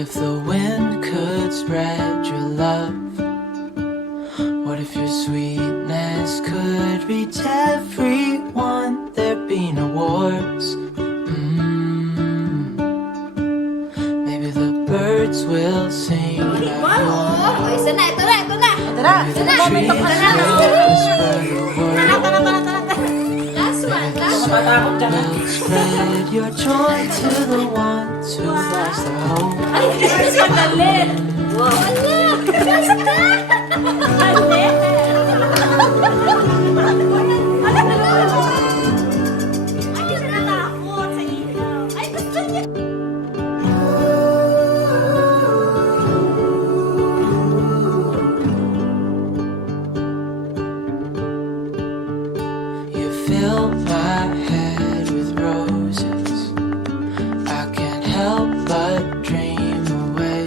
if the wind could spread your love? What if your sweetness could reach everyone? There'd be no wars. Maybe the birds will sing like one. Isa na, ito na, ito na. Maybe the trees will whisper the word. Last one, last one. Will spread your joy to the ones who lost their hope. Ay, isa galit. Wala, basta. Galit. Ayun na takot sa ilaw. Ay, gusto niya. You fill my head with roses. I can't help but dream away.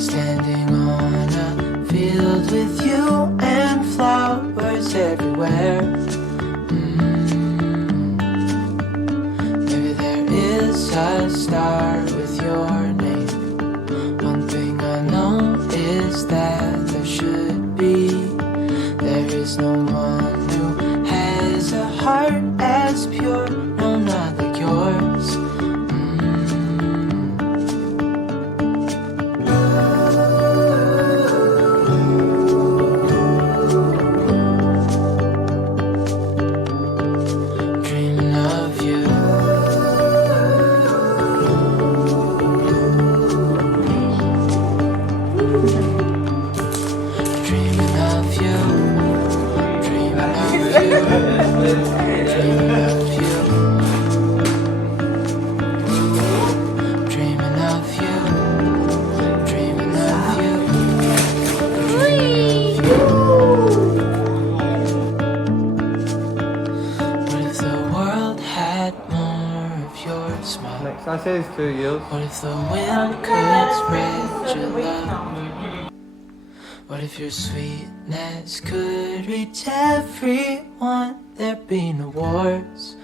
Standing on a field with you and flowers everywhere. Maybe there is a star with your name. One thing I know is that there should be. There is no one who has a heart as pure, no, not like yours. Dreaming of you. Next, I say it's 2 years. What if the wind could spread your love? What if your sweetness could reach everyone? There'd be no wars,